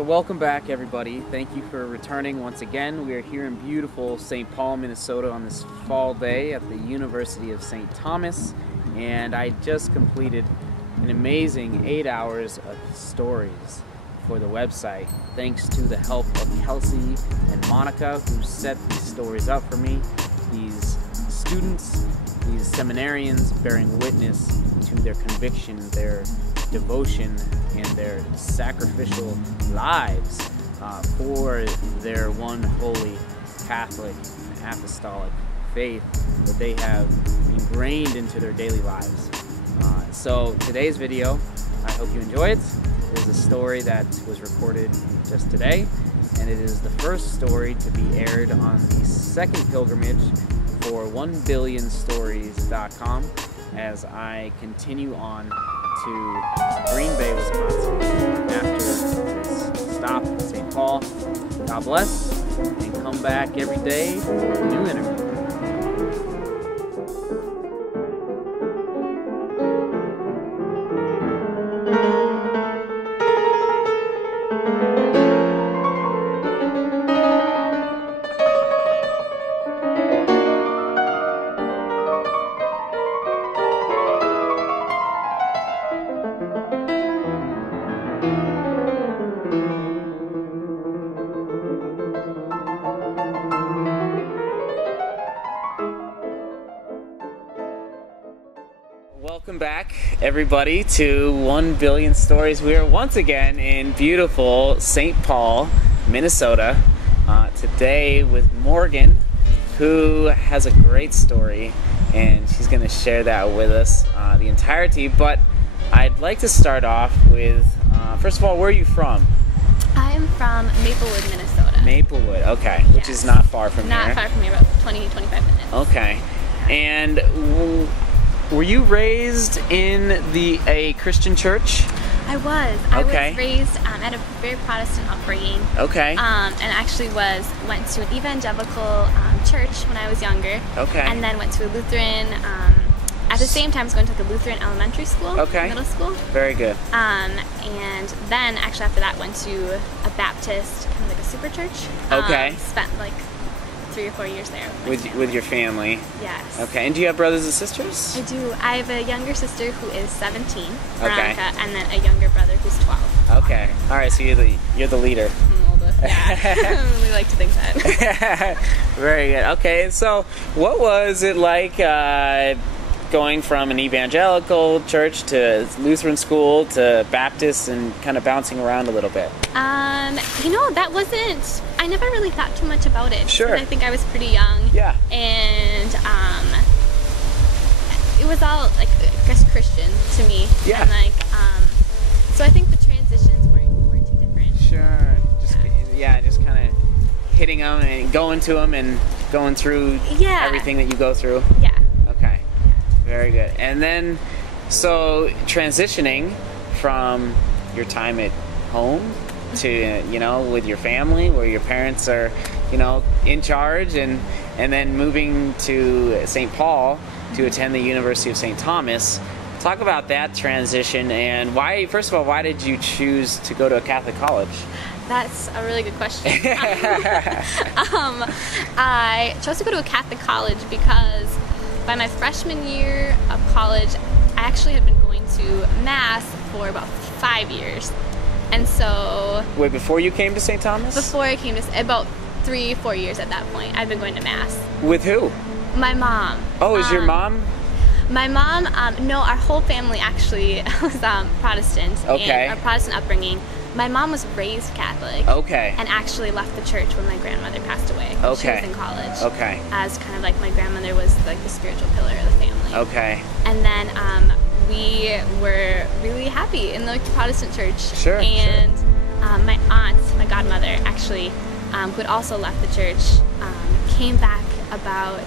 So welcome back, everybody. Thank you for returning once again. We are here in beautiful St. Paul, Minnesota on this fall day at the University of St. Thomas, and I just completed an amazing 8 hours of stories for the website, thanks to the help of Kelsey and Monica, who set these stories up for me. These students, these seminarians bearing witness to their conviction, their devotion, and their sacrificial lives for their one holy Catholic and apostolic faith that they have ingrained into their daily lives. So today's video, I hope you enjoy it. It is a story that was recorded just today, and it is the first story to be aired on the second pilgrimage for 1billionstories.com as I continue on to Green Bay, Wisconsin after this stop in St. Paul. God bless, and come back every day for a new interview. Welcome back, everybody, to 1 Billion Stories. We are once again in beautiful St. Paul, Minnesota, today with Morgan, who has a great story, and she's going to share that with us, the entirety. But I'd like to start off with, first of all, where are you from? I am from Maplewood, Minnesota. Maplewood, okay, which is not far from here. Not far from here, about 20-25 minutes. Okay, and were you raised in a Christian church? I was. I was raised at a very Protestant upbringing. Okay. And actually went to an evangelical church when I was younger. Okay. And then went to a Lutheran. At the same time, I was going to like a Lutheran elementary school. Okay. Middle school. Very good. And then actually after that went to a Baptist, kind of like a super church. Okay. Spent like 3 or 4 years there with your family. Yes. Okay. And do you have brothers and sisters? I do. I have a younger sister who is 17, okay, Veronica, and then a younger brother who's 12. Okay. All right. So you're the leader. I'm older. Yeah. I really like to think that. Very good. Okay. And so, what was it like going from an evangelical church to Lutheran school to Baptist and kind of bouncing around a little bit? That wasn't. I never really thought too much about it. Sure. I think I was pretty young. Yeah. And it was all like I guess Christian to me. Yeah. And like so I think the transitions weren't too different. Sure. Just kind of hitting them and going to them and going through everything that you go through. Yeah. Okay. Very good. And then, so transitioning from your time at home to, with your family, where your parents are, in charge, and then moving to St. Paul to attend the University of St. Thomas. Talk about that transition, and why, first of all, why did you choose to go to a Catholic college? That's a really good question. I chose to go to a Catholic college because by my freshman year of college, I actually had been going to Mass for about 5 years. And so... Wait, before you came to St. Thomas? Before I came to... About 3-4 years at that point, I'd been going to Mass. With who? My mom. Oh, is your mom? My mom, no, our whole family actually was Protestant. Okay. And our Protestant upbringing. My mom was raised Catholic. Okay. And actually left the church when my grandmother passed away. Okay. She was in college. Okay. As kind of like my grandmother was like the spiritual pillar of the family. Okay. And then we were really happy in the Protestant church. Sure. And my aunt, my godmother, actually, who had also left the church, came back about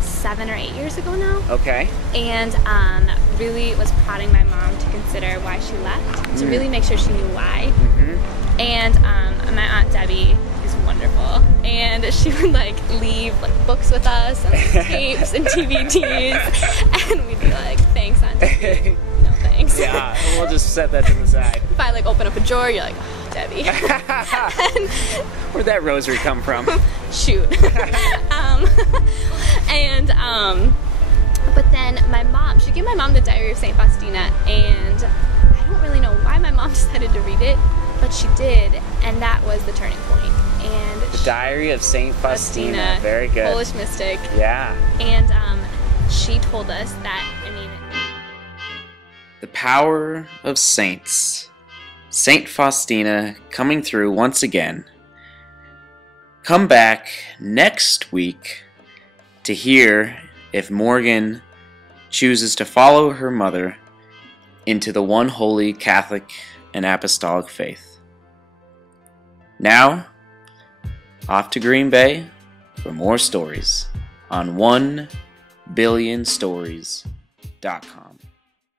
7 or 8 years ago now. Okay. And really was prodding my mom to consider why she left, to really make sure she knew why. And my Aunt Debbie is wonderful, and she would like leave like books with us and like, tapes and DVDs, and we'd be like, thanks, Aunt Debbie. No thanks. Yeah, we'll just set that to the side. If I like open up a drawer, you're like, oh, Debbie. Where'd that rosary come from? Shoot. But then my mom, she gave my mom the Diary of St. Faustina, and I don't really know why my mom decided to read it, but she did, and that was the turning point. And The Diary of St. Faustina. Very good. Polish mystic. Yeah. And she told us that, The power of saints. St. Faustina coming through once again. Come back next week to hear if Morgan chooses to follow her mother into the one holy Catholic and Apostolic faith. Now, off to Green Bay for more stories on 1billionstories.com.